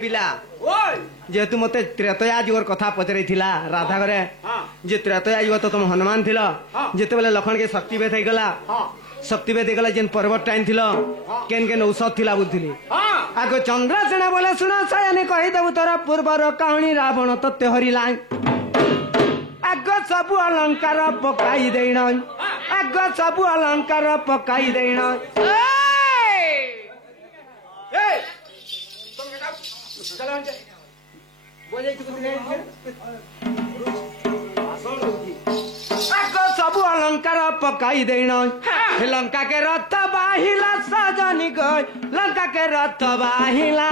पिला जेहेतु मत त्रेतया जुगर कथा पचर राधा घरे जे त्रेतया जुग तो तुम हनुमान थिल जिते बेले लखन के शक्ति भेद होगला शक्ति भेद होगला जेन पर्वत टाइम थिल केन केन औषध थिला बुझली आगो चंद्रसेना बोले सुन सयाने कहि देबु तोरा पूर्वर कहानी रावण तत्ते हरिला आगो सब अलंकार पकाई देण आगो सब अलंकार पकाई देण सबू अलंकार पकाई देण लंका के रथ बाहिला सजनी गई लंका के रथ बाहिला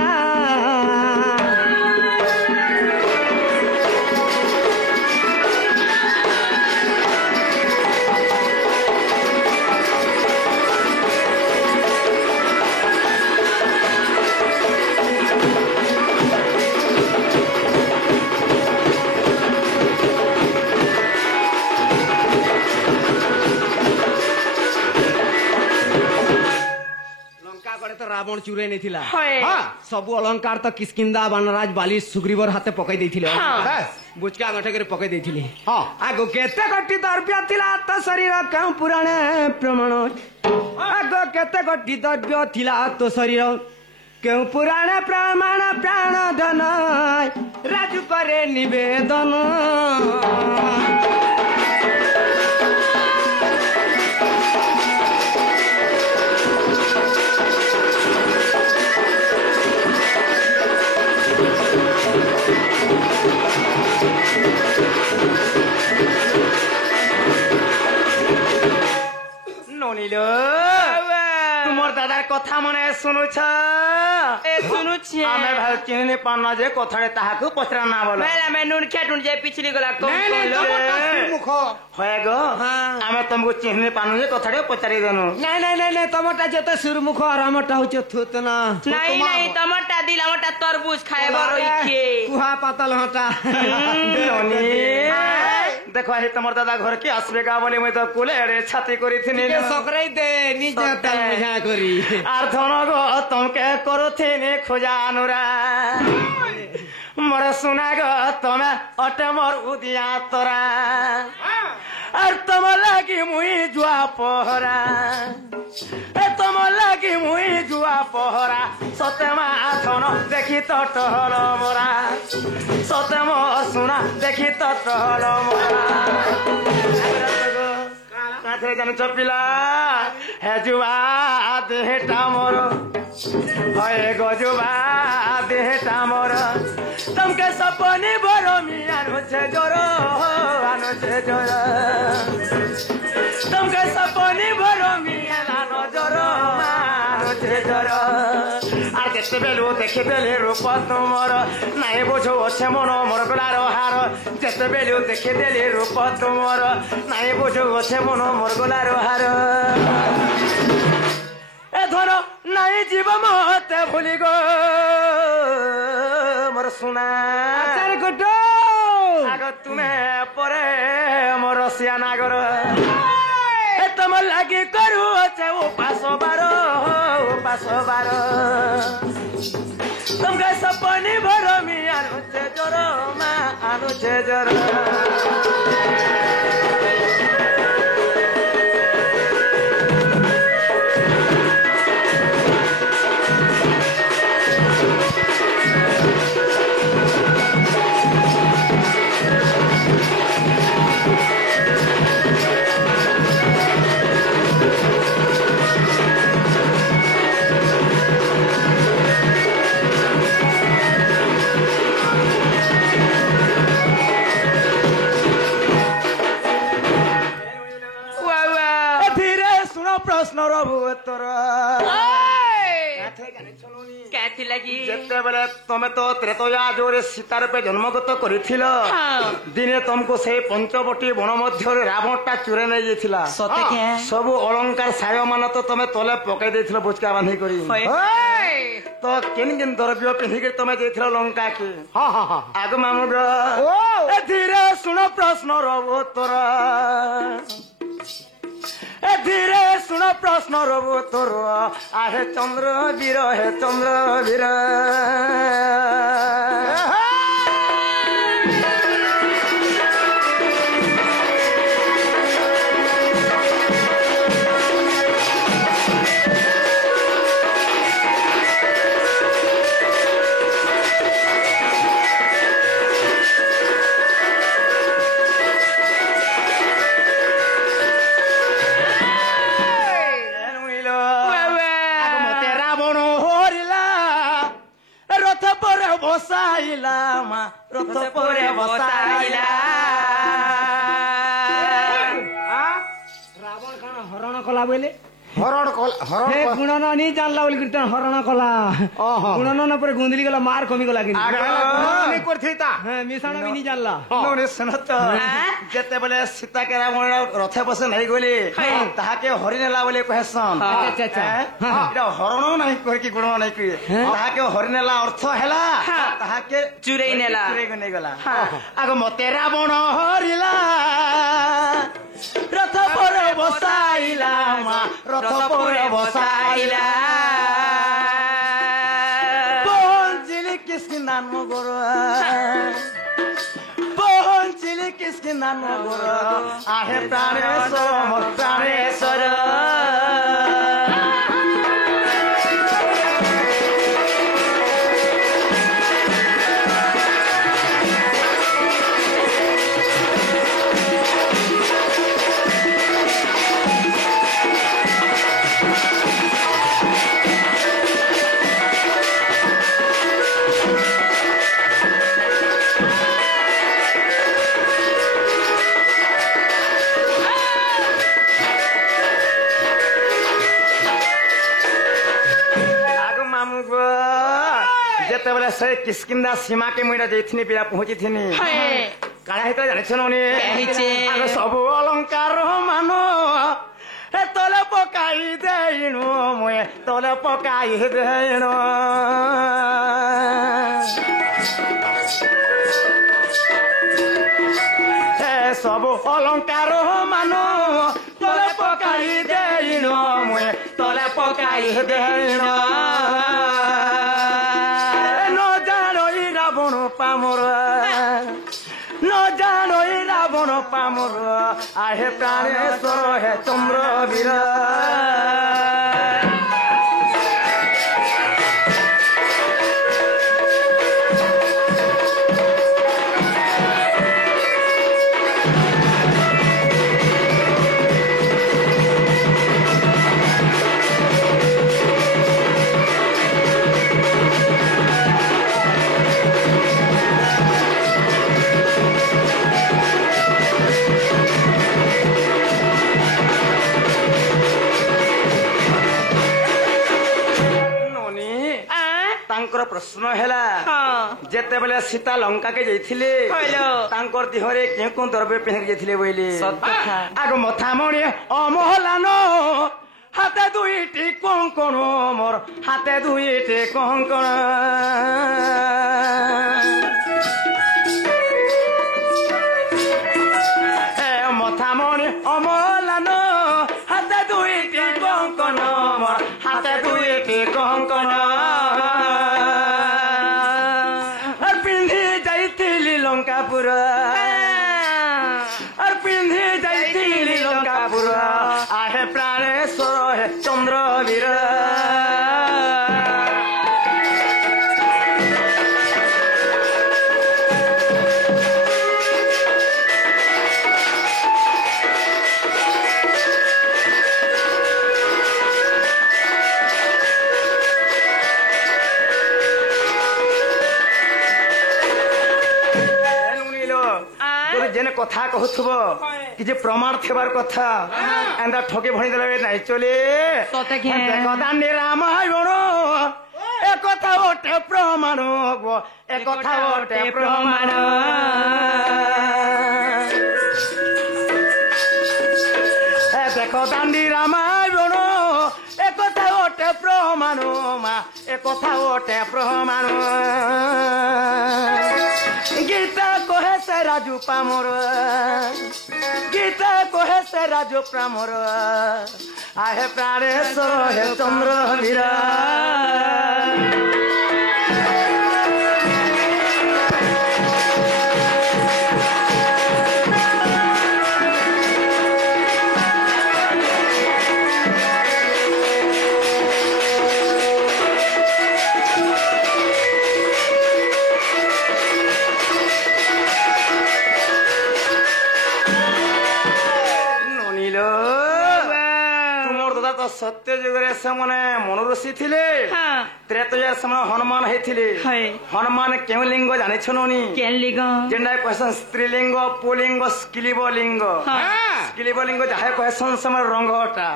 रावण चुरे नहीं थिला सबू अलंकार तो किसकिंदा बनराज बाली सुग्रीवर हाथे पकई देथिले बुचका गठे करे पकई देथिले आगो केते गट्टी द्रव्य थिला तो शरीर केउ पुराणे प्रमाण आगो केते गट्टी द्रव्य थिला तो शरीर केउ पुराणे प्रमाण प्राण धन राजू करे निवेदन तुमर दादार कथा मने सुनुछ आमे भाई चिन्ह पाना जे कथारे ताहाकू पचरा ना बोलो मेला में नुन खेटुन जे पिछली गला तो मुख होय गो आमे तुमको चिन्ह पानु जे कथारे पचारी देनु नहीं नहीं नहीं नहीं तमटा जेते सुरमुख और हमटा होचे थुतना नहीं नहीं टमाटा दिल हमटा तरबूज खाए बरो इखे कुहा पातल हटा देखो हे तमर दादा घर के आसबे का बोले मैं तो कुले रे छाती करी थिनी सकराई दे निज तल मजा करी आर धन गो तुमके करो थिनी खोजा अनुरा मोर सुना गो तमे अटे मोर उदिया तोरा और तुम लगी मुई जुआ पहरा तुम लगी मुई जुआ पहरा सतेमा धन देखी तो टहल मोरा सतेम सुना देखी तो टहल मोरा काथे जानु चपिला हे जुआ देहटा मोर भए गजुआ देहटा मोर तुमके सपनी बरो मियानो छे जोरो आनो छे जोरो तुमके सपनी बरो मियानो जोरो आनो छे जोरो आर केते बेलु देखि देले रूप तुमर नाइ बुझो छे मन मोर गलार हार जेते बेलु देखि देले रूप तुमर नाइ बुझो छे मन मोर गलार हार ए धन नाइ जीव मते भूली गो मोर सुना आचार गोटो आगो तुमे परे मोर सिया नागर ए तुम लागी करू छे उपास बारो तुमके सपनी भरो मी आनु छे जोरो मा आनु छे जोरो प्रश्न रघुतर बेले तमें तो त्रेतया जोरे सीतार पे जन्मगत कर दिने तुमको से पंचवटी वन मध्य रावणटा चुरे नहीं जाइथिला सब अलंकार साय मान तो तमें तले पकई देथिलो बुचका बांधी करी तो किन किन द्रव्य पिंधिक तमें जाइथिलो लंका के आग मामुर धीरे सुनो प्रश्न रघुतर धीरे सुन प्रश्न रघु तोर आहे चंद्र वीर हे चंद्र वीर বসাইলা মা রথ পরে বসাইলা রাবণ কাଣା হরণ কলা বলে হরণ হরণ हे गुणन नहीं जानला बोली कीर्तन हरण कला ओहो। गुणन पर गुंदली गला मार कमी गला कि ଆଗ କରିଥିତା मिसाण भी नहीं जानला ନୋରେ ଶୁଣତ ଯେତେବେଳେ ସୀତା କେ ରାବଣ ରଥ ବସେ ନାହିଁ ଗଲେ ତାହାକେ ହରି ନେଲା ବୋଲି କହେସନ୍ ଆଚ୍ଛା, ଆଚ୍ଛା, ଆଚ୍ଛା। ଏଟା ହରଣ ନାହିଁ କରିକି ଗୁଣ ନାହିଁ କି ତାହାକେ ହରି ନେଲା ଅର୍ଥ ହେଲା ତାହାକେ ଚୁରେଇ ନେଲା। ଚୁରେଇ ନେଇଗଲା ଆଗ ମତେ ରାବଣ ହରିଲା ରଥ ପରେ ବସାଇଲା ମା ରଥ ପରେ ବସାଇଲା ପହଞ୍ଚିଲି କିସ୍କି ନାମ ଗୋର ପହଞ୍ଚିଲି କିସ୍କି ନାମ ଗୋର ଆହେ ପ୍ରାଣେଶ୍ୱର ମୋର ପ୍ରାଣେଶ୍ୱର ଯେତେବେଳେ ସେ କିସ୍କିନ୍ଦା ସୀମା କେ ମୁଇଁଟା ଯାଇଥିନି ପିଲା ପହଞ୍ଚିଥିନି କାଣା ହେଇଥିଲା ଜାଣିଛ ନି ସବୁ ଅଲଙ୍କାର ମାନ ତଲେ ପକାଇ ଦେଇଣୁ ମୁଇଁ ତଲେ ପକାଇ ଦେଇଣୁ ସବୁ ଅଲଙ୍କାର ମାନ ତଲେ ପକାଇ ଦେଇଣୁ ମୁଇଁ ତଲେ ପକାଇ ଦେଇଣୁ পামর ন জানো রাবণ পামর আহে প্রাণেশ্বর হে চন্দ্র বীর ତାଙ୍କର ପ୍ରଶ୍ନ ହେଲା ଯେତେବେଳେ ସୀତା ଲଙ୍କା କେ ଯାଇଥିଲେ ତାଙ୍କର ଦେହରେ କେଉଁ କେଉଁ ଦ୍ରବ୍ୟ ପିନ୍ଧିକି ଯାଇଥିଲେ ବୋଇଲେ ଆଗ ମଥାମଣି ଅମହଲାନ ହାତେ ଦୁଇଟି କଙ୍କଣ ମୋର ହାତେ ଦୁଇଟି କଙ୍କଣ ମଥାମଣି ଅମହଲାନ ହାତେ ଦୁଇଟି କଙ୍କଣ ମୋର ହାତେ ଦୁଇଟି କଙ୍କଣ ଲଙ୍କାପୁର আর পিন্ধি যাইଥିଲି লঙ্কাপুর আহে প্রাণেশ্বর হে চন্দ্রবীর जेने कथा कहथुब कि जे प्रमाण थेबार कथा एंदा ठके भणी देले नाही चले सते के देखो दांडी राम हाइबण ए कथा ओटे प्रमाण गो ए कथा ओटे प्रमाण ए देखो दांडी राम हाइबण ए कथा ओटे प्रमाण मा ए कथा ओटे प्रमाण गीता कहे से राजू पामर गीता कहे से राजू पामर आहे प्राणेश्वर हे चंद्रवीर ସତ୍ୟ ଯୁଗରେ ସେମାନେ ମନୁଋଷି ଥିଲେ ହଁ ତ୍ରେତୟା ସେମାନେ ହନୁମାନ ହେଇଥିଲେ ହଏ ହନୁମାନ କେଉଁ ଲିଙ୍ଗ ଜାଣିଛନି କେଲିଗ ଯେନ୍ଟା କହେସନ୍ ସ୍ତ୍ରୀଲିଙ୍ଗ ପୁଲିଙ୍ଗ ସ୍କିଲିବ ଲିଙ୍ଗ ସ୍କିଲିବ ଲିଙ୍ଗ ଯାହା କହେସନ୍ ସେମାନେ ରଙ୍ଗଟା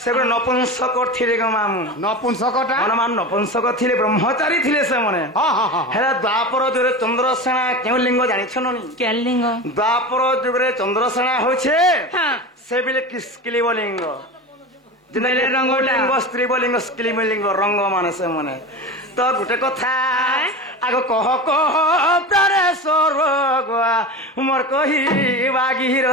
ସେ ଗୋଟେ ନପୁଂସକ ଥିଲେ ଗ ମାମୁ ନପୁଂସକଟା ହନୁମାନ ନପୁଂସକ ଥିଲେ ବ୍ରହ୍ମଚାରୀ ଥିଲେ ସେମାନେ ହେଲେ ଦ୍ୱାପର ଯୁଗରେ ଚନ୍ଦ୍ରସେନା କେଉଁ ଲିଙ୍ଗ ଜାଣିଛନି କେଲିଗ ଦ୍ୱାପର ଯୁଗରେ ଚନ୍ଦ୍ରସେନା ହଉଛେ ହଁ ସେ ବିଲେ ସ୍କିଲିବ ଲିଙ୍ଗ ବେଲେ ରଙ୍ଗଟା ଲିଙ୍ଗ ସ୍ତ୍ରୀ ଲିଙ୍ଗ ସ୍କିଲିବ ଲିଙ୍ଗ ରଙ୍ଗ ମାନେ ସେମାନେ ତ ଗୋଟେ କଥା ଆଗ କହ କହ ପ୍ରାଣେଶ୍ୱର ଗୋଆ ମୋର କହିବା ଗିର